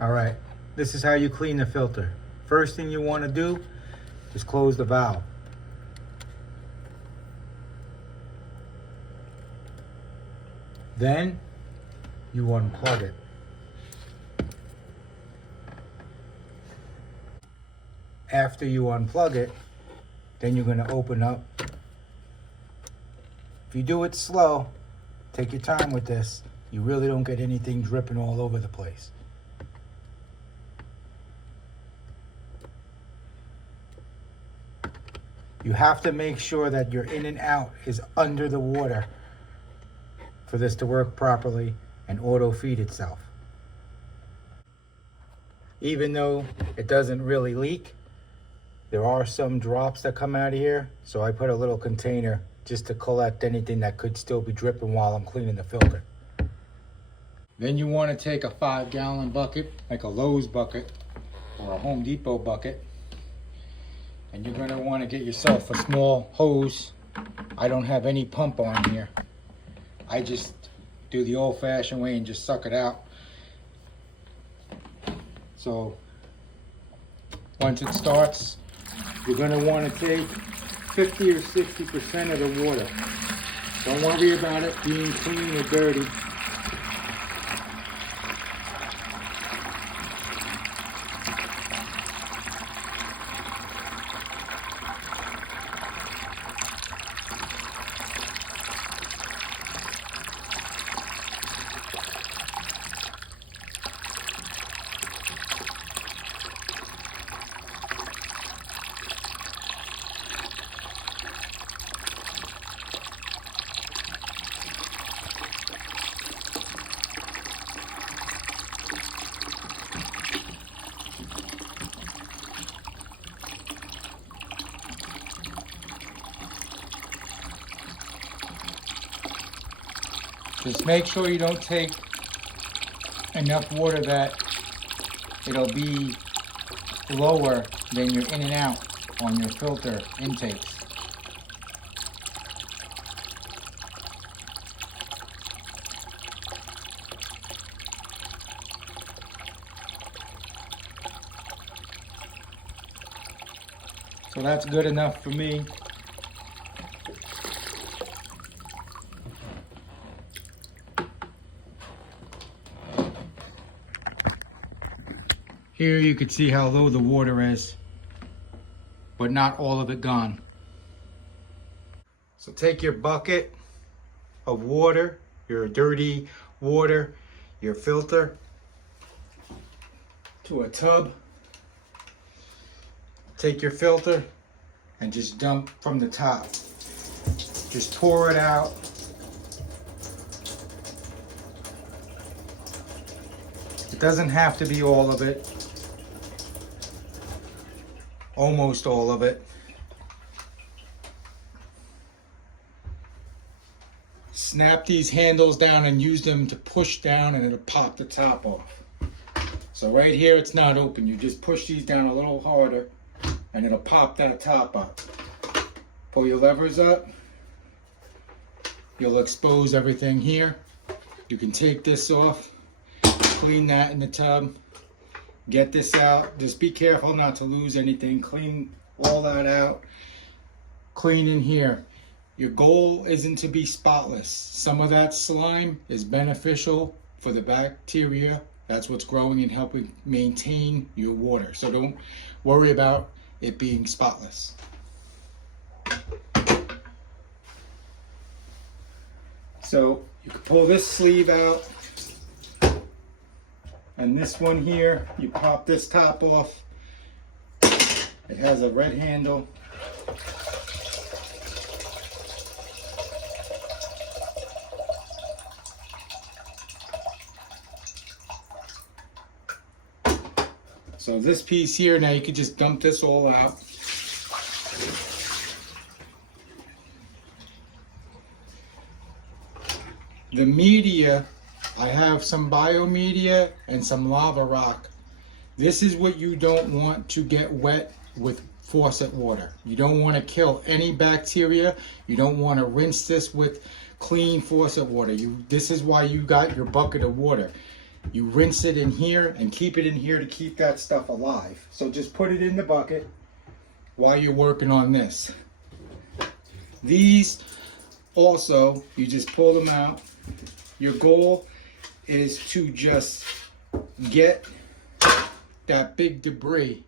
All right, this is how you clean the filter. First thing you want to do is close the valve. Then you unplug it. After you unplug it, then you're going to open up. If you do it slow, take your time with this, you really don't get anything dripping all over the place. You have to make sure that your in and out is under the water for this to work properly and auto feed itself. Even though it doesn't really leak, there are some drops that come out of here, so I put a little container just to collect anything that could still be dripping while I'm cleaning the filter. Then you want to take a 5-gallon bucket, like a Lowe's bucket or a Home Depot bucket, and you're going to want to get yourself a small hose. I don't have any pump on here. I just do the old-fashioned way and just suck it out. So once it starts, you're going to want to take 50 or 60% of the water. Don't worry about it being clean or dirty. Just make sure you don't take enough water that it'll be lower than your in and out on your filter intakes. So that's good enough for me. Here you can see how low the water is, but not all of it gone. So take your bucket of water, your dirty water, your filter, to a tub. Take your filter and just dump from the top. Just pour it out. It doesn't have to be all of it. Almost all of it. Snap these handles down and use them to push down and it'll pop the top off. So right here it's not open. You just push these down a little harder and it'll pop that top up. Pull your levers up. You'll expose everything here. You can take this off, clean that in the tub. Get this out. Just be careful not to lose anything. Clean all that out. Clean in here. Your goal isn't to be spotless. Some of that slime is beneficial for the bacteria. That's what's growing and helping maintain your water. So don't worry about it being spotless. So you can pull this sleeve out. And this one here, you pop this top off. It has a red handle. So this piece here, now you can just dump this all out. The media, I have some biomedia and some lava rock. This is what you don't want to get wet with faucet water. You don't want to kill any bacteria. You don't want to rinse this with clean faucet water. This is why you got your bucket of water. you rinse it in here and keep it in here to keep that stuff alive. So just put it in the bucket while you're working on this. These also, you just pull them out. Your goal is to just get that big debris.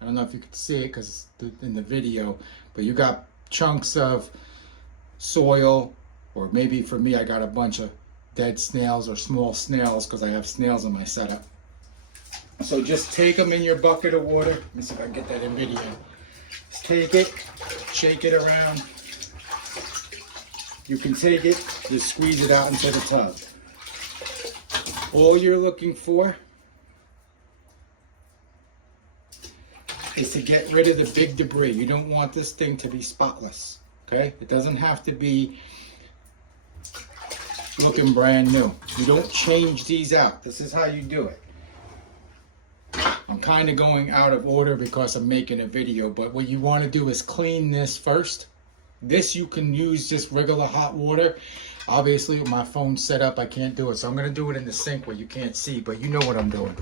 I don't know if you could see it because in the video, but you got chunks of soil, or maybe for me, I got a bunch of dead snails or small snails because I have snails in my setup. So just take them in your bucket of water. Let me see if I can get that in video. Just take it, shake it around. You can take it, just squeeze it out into the tub. All you're looking for is to get rid of the big debris. You don't want this thing to be spotless, okay? It doesn't have to be looking brand new. You don't change these out. This is how you do it. I'm kind of going out of order because I'm making a video, but what you want to do is clean this first. This you can use just regular hot water. Obviously with my phone set up, I can't do it. So I'm going to do it in the sink where you can't see, but you know what I'm doing.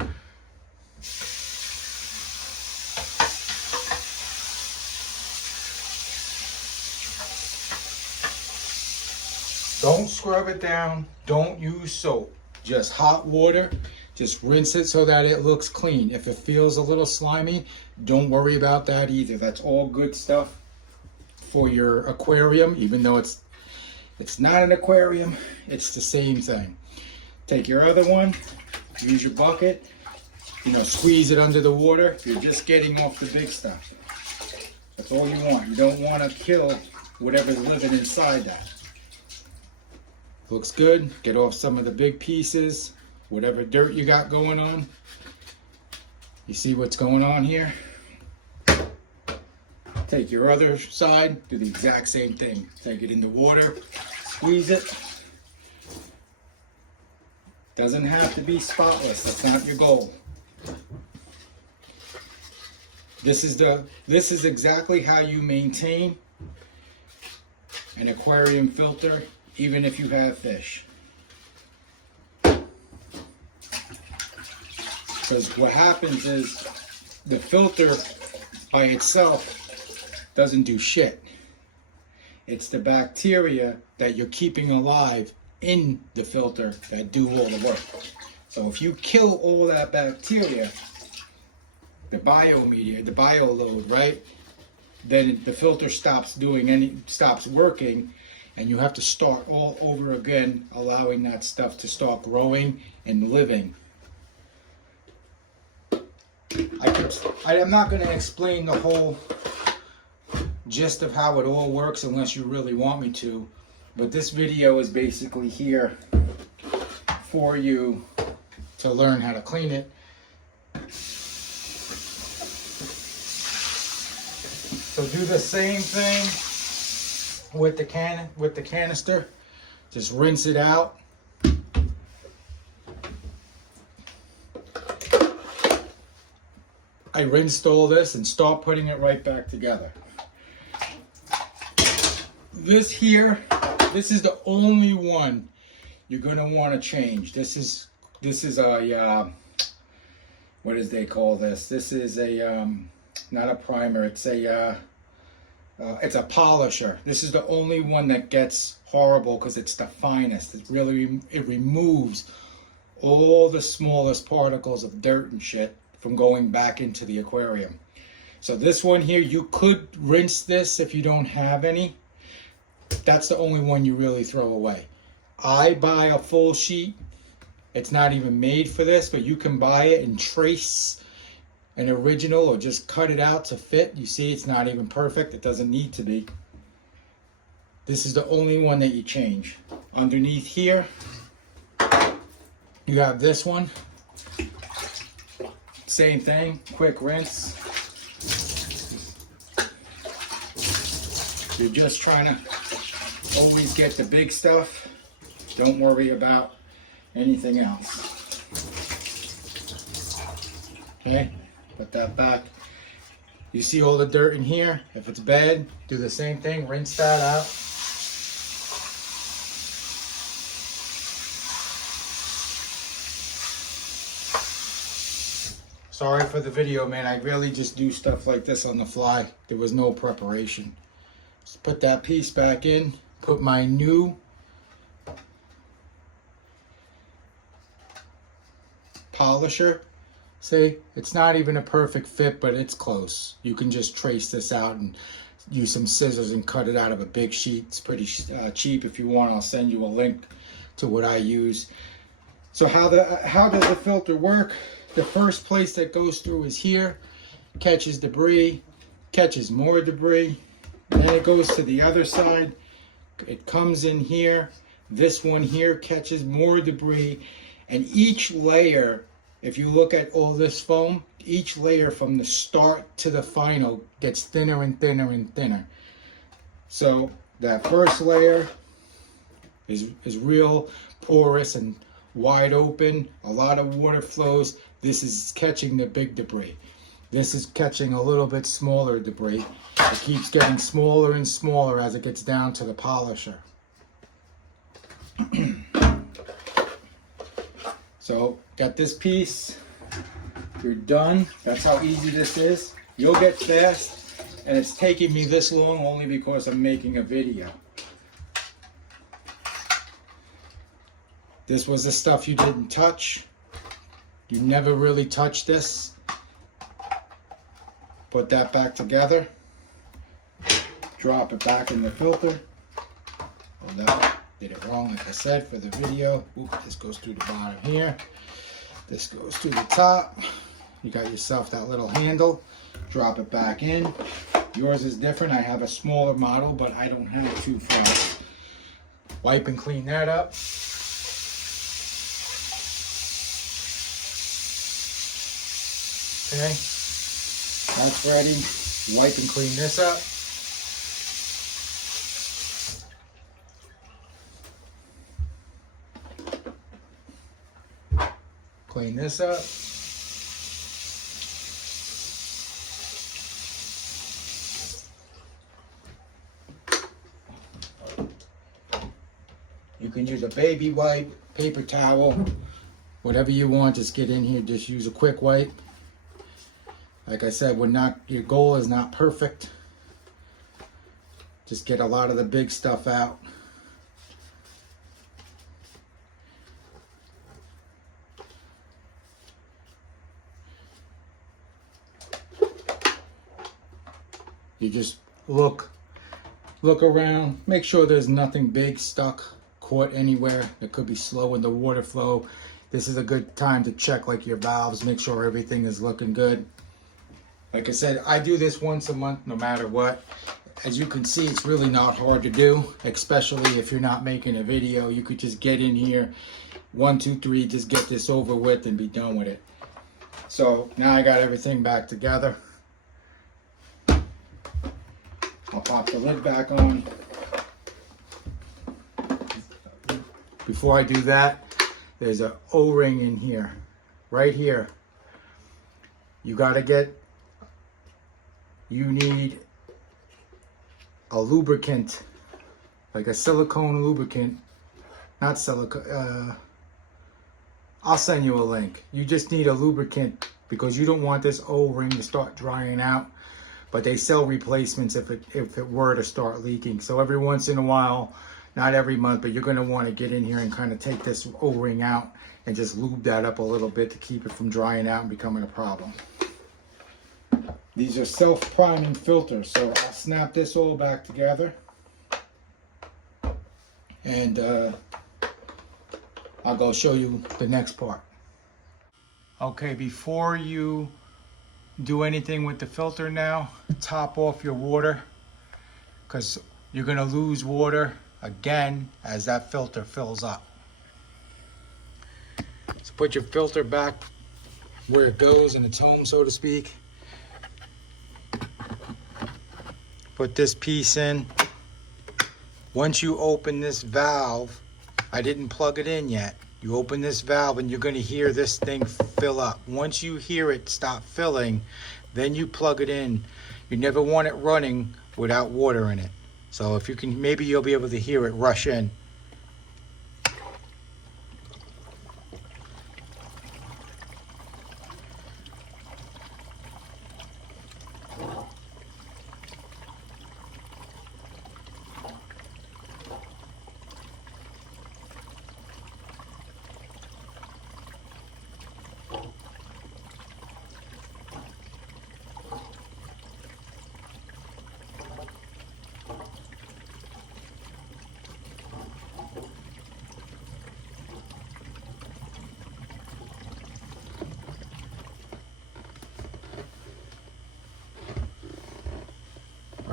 Don't scrub it down. Don't use soap. Just hot water. Just rinse it so that it looks clean. If it feels a little slimy, don't worry about that either. That's all good stuff for your aquarium, even though it's not an aquarium, it's the same thing. Take your other one, use your bucket, squeeze it under the water. You're just getting off the big stuff. That's all you want. You don't want to kill whatever's living inside that. Looks good. Get off some of the big pieces, whatever dirt you got going on. You see what's going on here? Take your other side, do the exact same thing. Take it in the water, squeeze it. Doesn't have to be spotless, that's not your goal. This is exactly how you maintain an aquarium filter, even if you have fish. Because what happens is the filter by itself doesn't do shit. It's the bacteria that you're keeping alive in the filter that do all the work. So if you kill all that bacteria, the biomedia, the bioload, right? Then the filter stops working, and you have to start all over again, allowing that stuff to start growing and living. I'm not going to explain the whole gist of how it all works unless you really want me to, but this video is basically here for you to learn how to clean it. So do the same thing with the canister. Just rinse it out. I rinsed all this and start putting it right back together. This here, this is the only one you're gonna want to change. This is a what does they call this? This is a not a primer. It's a polisher. This is the only one that gets horrible because it's the finest. It removes all the smallest particles of dirt and shit from going back into the aquarium. So this one here, you could rinse this if you don't have any. That's the only one you really throw away. I buy a full sheet. It's not even made for this, but you can buy it and trace an original or just cut it out to fit. You see, it's not even perfect. It doesn't need to be. This is the only one that you change. Underneath here, you have this one. Same thing, quick rinse. You're just trying to always get the big stuff. Don't worry about anything else. Okay, put that back. You see all the dirt in here? If it's bad, do the same thing, rinse that out. Sorry for the video, man. I really just do stuff like this on the fly. There was no preparation. Just put that piece back in. Put my new polisher. See, it's not even a perfect fit, but it's close. You can just trace this out and use some scissors and cut it out of a big sheet. It's pretty cheap. If you want, I'll send you a link to what I use. So how does the filter work? The first place that goes through is here, catches debris, catches more debris, then it goes to the other side. It comes in here. This one here catches more debris, and each layer, if you look at all this foam, each layer from the start to the final gets thinner and thinner and thinner. So that first layer is real porous and wide open. A lot of water flows. This is catching the big debris. This is catching a little bit smaller debris. It keeps getting smaller and smaller as it gets down to the polisher. So got this piece. You're done. That's how easy this is. You'll get fast, and it's taking me this long only because I'm making a video. This was the stuff you didn't touch. You never really touched this. Put that back together. Drop it back in the filter. Oh no, did it wrong like I said for the video. Oop, this goes through the bottom here. This goes through the top. You got yourself that little handle. Drop it back in. Yours is different. I have a smaller model, but I don't have two fronts. Wipe and clean that up. Okay, that's ready. Wipe and clean this up. Clean this up. You can use a baby wipe, paper towel, whatever you want. Just get in here, just use a quick wipe. Like I said, your goal is not perfect. Just get a lot of the big stuff out. You just look around, make sure there's nothing big stuck, caught anywhere that could be slowing the water flow. This is a good time to check like your valves, make sure everything is looking good. Like I said, I do this once a month no matter what. As you can see, it's really not hard to do, especially if you're not making a video. You could just get in here, 1, 2, 3, just get this over with and be done with it. So now I got everything back together. I'll pop the lid back on. Before I do that, there's an O-ring in here, right here. You need a lubricant, like a silicone lubricant, not silicone, I'll send you a link. You just need a lubricant because you don't want this O-ring to start drying out, but they sell replacements if it were to start leaking. So every once in a while, not every month, but you're gonna wanna get in here and kind of take this O-ring out and just lube that up a little bit to keep it from drying out and becoming a problem. These are self-priming filters, so I'll snap this all back together. And I'll go show you the next part. Okay, before you do anything with the filter now, top off your water, because you're gonna lose water again as that filter fills up. So put your filter back where it goes in its home, so to speak. Put this piece in. Once you open this valve, I didn't plug it in yet. You open this valve and you're gonna hear this thing fill up. Once you hear it stop filling, then you plug it in. You never want it running without water in it. So if you can, maybe you'll be able to hear it rush in.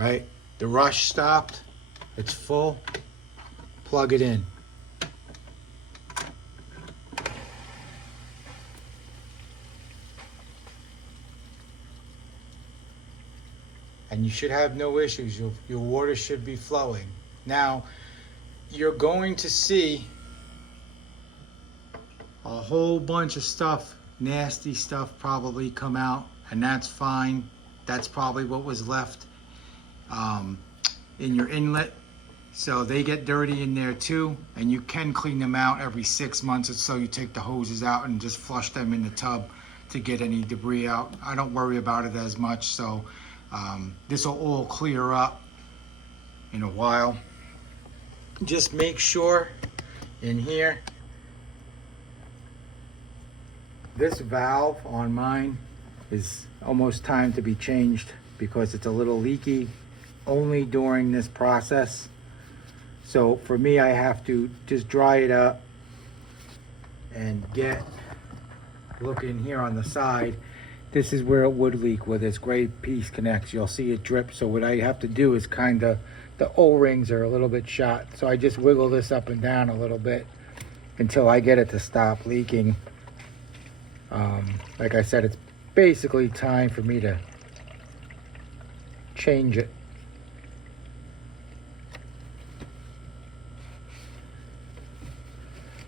right? The rush stopped, it's full, plug it in. And you should have no issues. Your water should be flowing. Now, you're going to see a whole bunch of stuff, nasty stuff probably come out, and that's fine. That's probably what was left in your inlet. So they get dirty in there too, and you can clean them out every 6 months or so. You take the hoses out and just flush them in the tub to get any debris out. I don't worry about it as much, so this will all clear up in a while. Just make sure in here, this valve on mine is almost time to be changed because it's a little leaky only during this process. So for me, I have to just dry it up and look in here on the side. This is where it would leak, where this gray piece connects. You'll see it drip. So what I have to do is the O-rings are a little bit shot. So I just wiggle this up and down a little bit until I get it to stop leaking. Like I said, it's basically time for me to change it.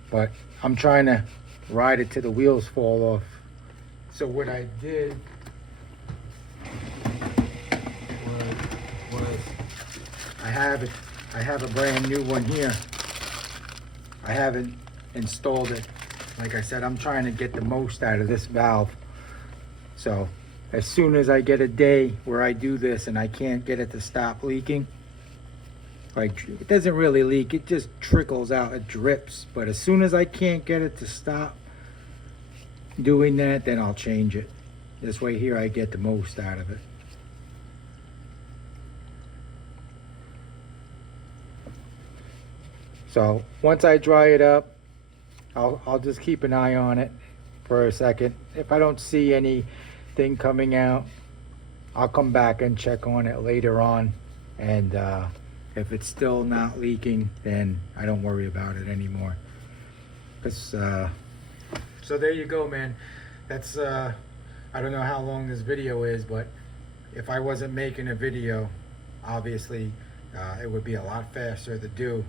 But I'm trying to ride it till the wheels fall off. So what I did was I have a brand new one here. I haven't installed it. Like I said, I'm trying to get the most out of this valve. So as soon as I get a day where I do this and I can't get it to stop leaking, like it doesn't really leak, it just trickles out, it drips. But as soon as I can't get it to stop doing that, then I'll change it. This way here I get the most out of it. So once I dry it up, I'll just keep an eye on it for a second. If I don't see anything coming out, I'll come back and check on it later on. And if it's still not leaking, then I don't worry about it anymore. So there you go, man. That's I don't know how long this video is, but if I wasn't making a video, obviously it would be a lot faster to do